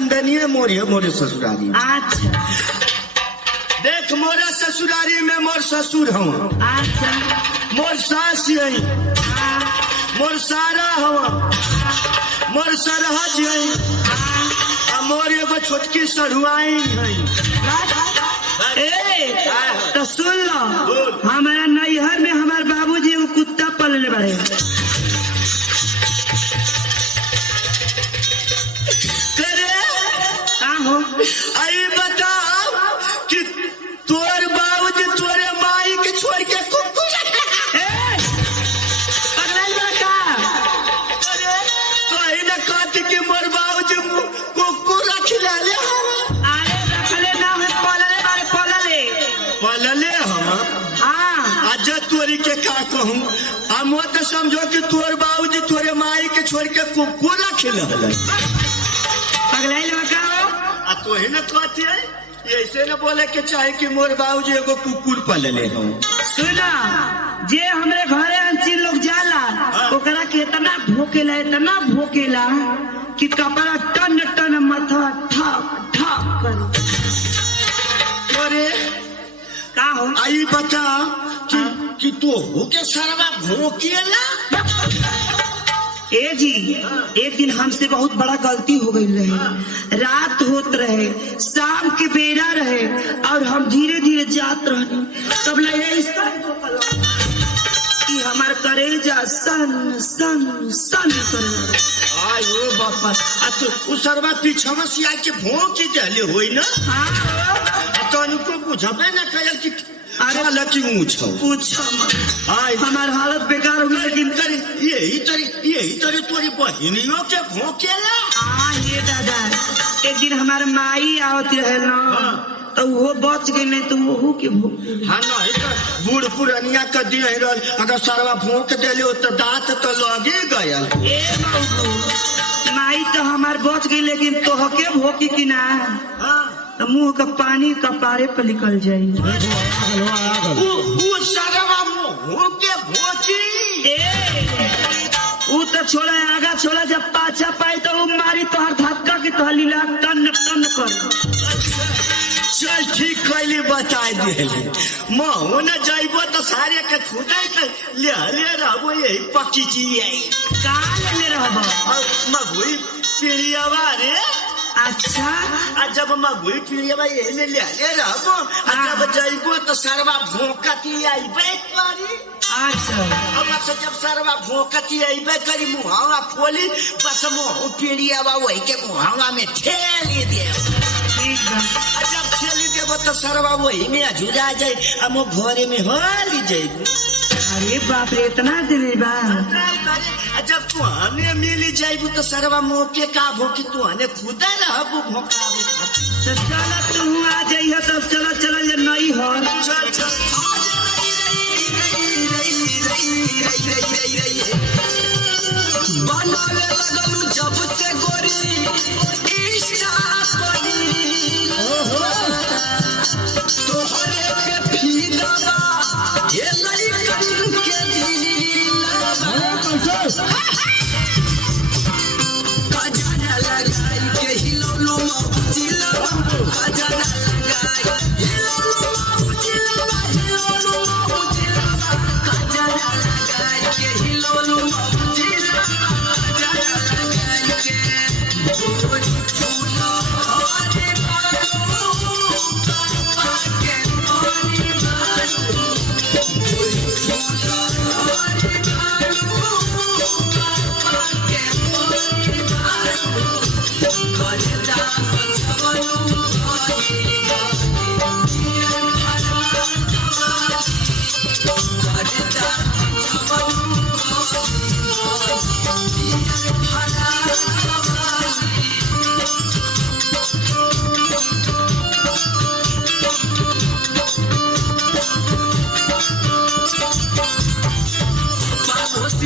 खानदानी मोरे मोरे ससुरारी। अच्छा देख मोरे ससुरारी में मोर ससुर हवा, अच्छा मोर सास यही, मोर सारा हवा, मोर सरहज यही, मोर एगो छोटकी सरुआई है। ए तो सुन लो, हमारा नैहर में हमारे बाबूजी एगो कुत्ता पलले बड़े। हो आई बता कि तोर बाबूजी तोरे माई के छोड़ के कुकुर कहीं न कहती कि मोर बाबूजी कुकुर रखिला ले। अरे रखले ना है, पलले बारे पलले हम। हाँ आज तोरी के का कहूँ, हम तो समझो कि तोर बाबूजी तोरे माई के छोड़ के कुकुर रखिला पगलाई लगा तो ही न कहती है। ऐसे न बोले के चाहे कि मोर बाबूजी एगो कुकुर पलले हो। सुना, जे हमरे घरे अंची लोग जाला ओकरा के इतना भोकेला कि कपड़ा टन टन माथा ठक ठक करे। अरे का हो आई बता कि तो हो के सरवा भोकेला। ए जी, एक दिन हमसे बहुत बड़ा गलती हो गई रहे। रात होत रहे, शाम के बेरा रहे और हम धीरे धीरे जात रहे, तब लगे कि हमार करेजा सन सन सन करे। आयो बापा, तो उसरवा पीछवा से आके भोंक देले होई ना। हाँ तो उनको बुझबे ना कइल कि अरे लकी पूछो हाय हमार हालत बेकार हो गई। लेकिन यही तरी तोरी बहनियों के भोंकेला। ये दादा, एक दिन हमारे माई आवत रहे ना, तो वो बच गई, नहीं तो वो के भोंक। हाँ नहीं तो बूढ़ पुरानिया का दिए रहल, अगर सरवा भोंक देले हो तो दांत तो लगे गया। ए बाबू, माई तो हमार बच गई, लेकिन तो हके भोकी की ना तो मुंह का पानी कपारे पर निकल जाई। वो सरवा मुंह के भोंकी। वो तो छोड़ा आगा छोड़ा, जब पाछा पाई तो वो मारी तो हर धक्का की तो लीला टन टन कर। चल ठीक कैली बताए दिले। महू न जाइबो तो सारे के खुदाई के ले रहबो, यही पक्की चीज है। कहाँ ले रहबो? मगुई पीड़ियावा रे। अच्छा जब मगुई पीड़ियावा यही ले रहबो, जब जाइबो तो सरवा भोंकती आइबे करी। अच्छा अब जब सरवा भोंकती आइबे करी, मुहावा खोली, बस मुँह पीड़ियावा वही के मुहावा में ठेली दे। जब ठेली देबो तो सरवा वही में झुरा जाए, हम घरे में होली जाए। अरे बाप रे, इतना दिन बा। जब तू हमें मिली जाइबू तो सरवा मुँह के का भोंकी, तू हने खुदा रहबू भोंकावे। तो चल तू आ जाइए, तब चलो चलो ये नहीं हो। चल चल बनावे लगलू जब से गोरी इश्का बनी, तोहरे पे फीदा बा ये लइकन के खजाना लगाई के हिलौलो मौजिला, खजाना लगाई हिलौलो मौजिला, खजाना लगाई के हिलौलो मौजिला, खजाना लगाई के बोल झूला हरे बालू पाके मोरी बालू, बोल झूला हरे बालू पाके मोरी बालू, खजा बचवलू हरी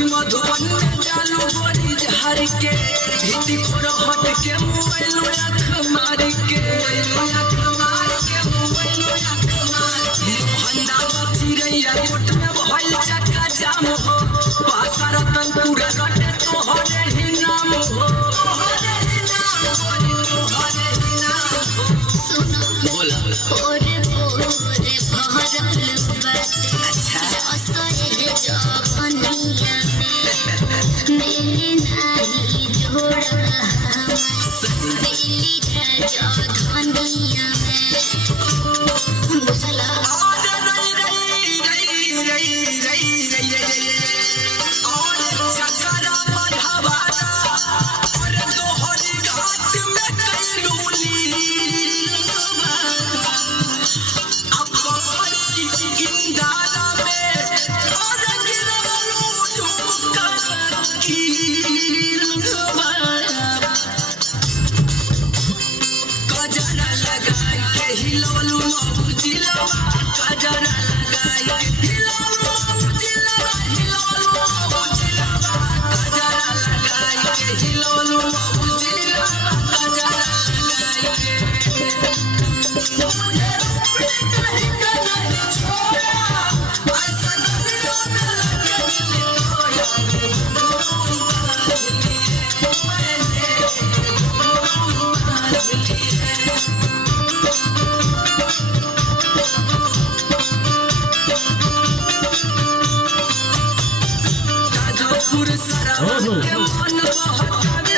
मधुबन में जालू बोली झार के, भीती खोर हट के मोबाइल आँख मार के, मोहन्ना बची रैया कोट में भइल चक्का जाम हो, पासार तन पूरा रटे तोहरे ही नाम हो, तोहरे ही नाम बोली तोहरे कजरा लगाई के हिलौलो जिलावा हिलौलो जिलावा कजरा लगाई के हिलौलो जिलावा कजरा लगाई के मुझे कहीं का नहीं छोड़ा ऐसा दुनिया में लगे गाजोपुर सरावा के मन बहकावे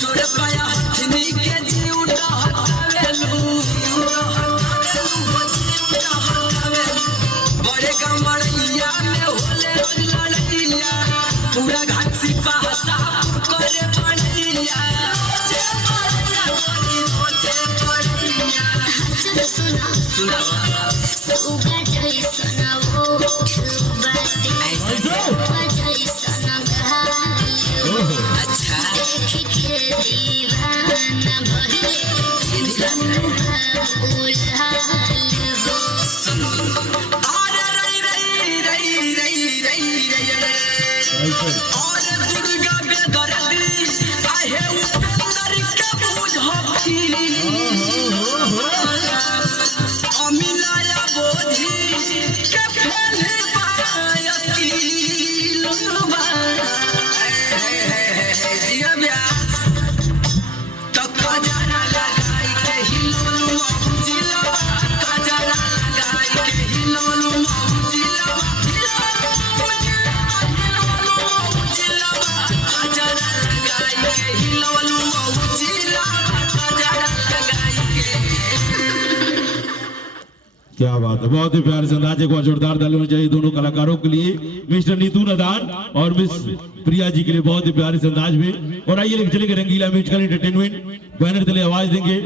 चोर पाया हथनी के जीव डहकावेलू बड़े कमरिया में होले रोज लड़किया पूरा घाट सिपा साफ करे पड़िया जे पड़िया बोली रोजे पड़िया सुना उगा जैसन वो बाटे जैसन घायल अच्छा देख के दीवाना भइले उल्हाल हो और रई रई रई रई रई रई और दुर्गा बेदर्दी आहे उपेंद्र के बुझी अमिलाया बोधी के फैले पायती लुबा जिया ब्यास तो कजरा लगाई के हिलौलो जिलावा कजरा लगाई के हिलौलो जिलावा हिलौलो जिलावा कजरा लगाई के हिलौलो जिलावा कजरा लगाई के क्या बात है, बहुत ही प्यारे से अंदाज। एक बार जोरदार ताली होनी चाहिए दोनों कलाकारों के लिए, मिस्टर नीतू नदान और मिस प्रिया जी के लिए बहुत ही प्यारे से अंदाज में। और आइए लेकर चलेंगे रंगीला म्यूजिकल एंटरटेनमेंट बैनर तले आवाज देंगे।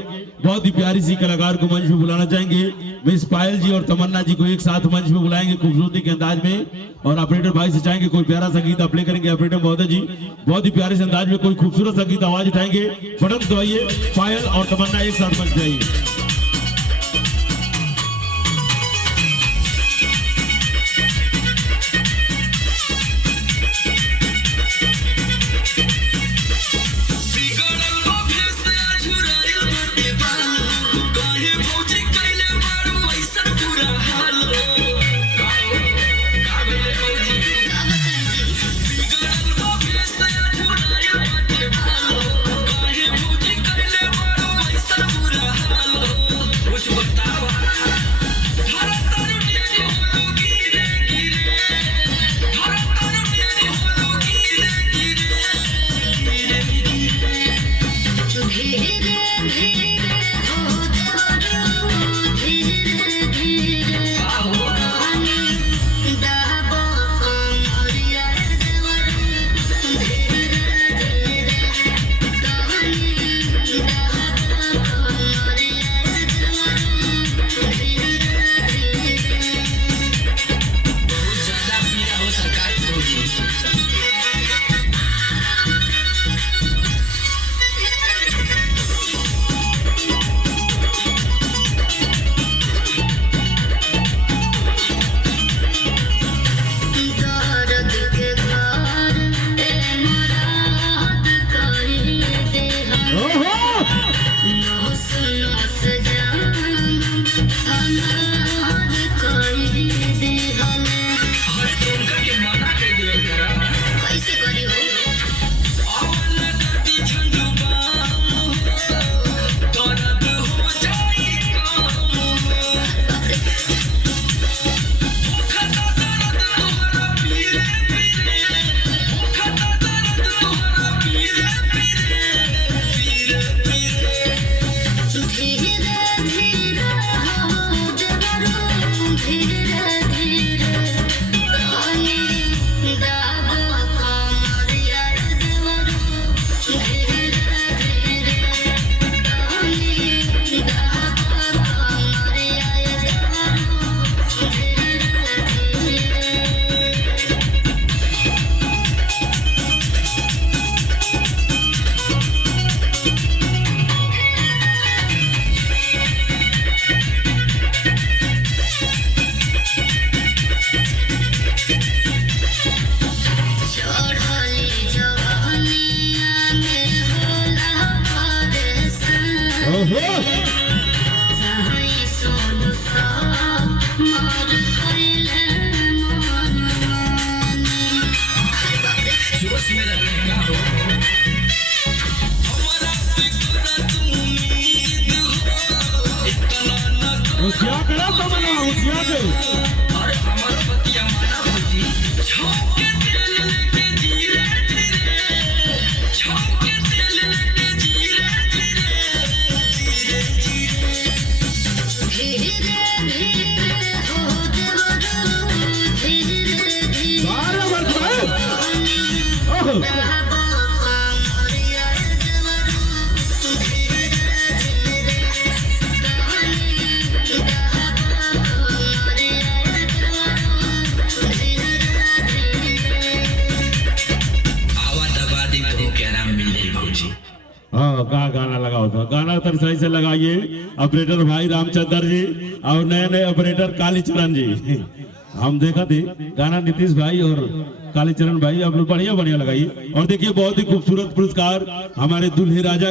बहुत ही प्यारी सी कलाकार को मंच पे बुलाना चाहेंगे। मिस पायल जी और तमन्ना जी को एक साथ मंच पे बुलाएंगे खूबसूरती के अंदाज में। और ऑपरेटर भाई से चाहेंगे कोई प्यारा संगीत आप प्ले करेंगे। ऑपरेटर महोदय जी बहुत ही प्यारे से अंदाज में कोई खूबसूरत संगीत आवाज उठाएंगे। बटन दबाइए, पायल और तमन्ना एक साथ मंच पे आइए। काहे भौजी कैले बारू ऐसा बुरा हाल ओहो चाहे सोनू सा मोर कोइले मन माने अरे बाप रे जोश में रहने का हो हमारा पे करा तू उम्मीद हो इतना न क्या करा तमन्ना क्या के अरे हमार पतिया माना भौजी छौके तेल लेके जीरे धीरे छौके तेल लेके जीरे धीरे धीरे धीरे हो देवरू धीरे धीरे बारह वर्ष में ओहो बाबा मोरिया देवरू धीरे धीरे कहानी बाबा मोरिया देवरू धीरे धीरे आवा दबा दी तो क्या राम मिल जाई भौजी हाँ का गाना लगाओ था गाना तो सही से लगाइए ऑपरेटर भाई रामचंद्र जी और नए नए ऑपरेटर कालीचरण जी हम देखा थे गाना नीतीश भाई और कालीचरण भाई आप लोग बढ़िया बढ़िया लगाइए और देखिए बहुत ही खूबसूरत पुरस्कार हमारे दुल्हे राजा